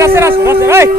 रस रस रस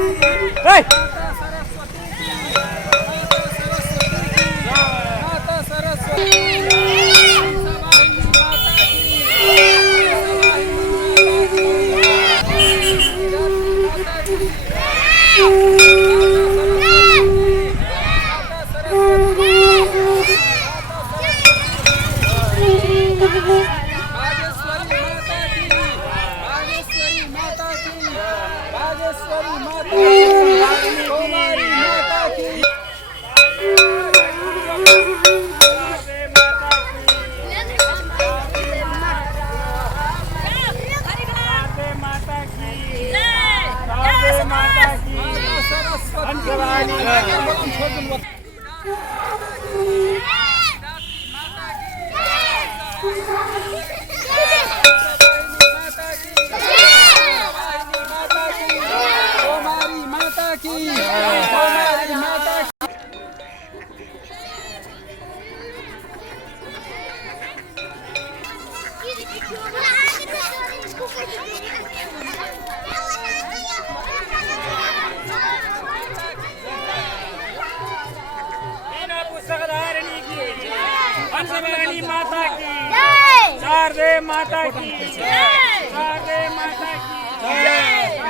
पंचवरणी माता की जय, शारदे माता की जय, शारदे माता की जय।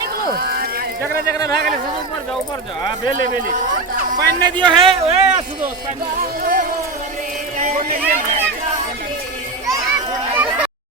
निकलो जगरा जगरा भागले से ऊपर जाओ हां बेले बेले पानी दियो है ओए सुदोष पानी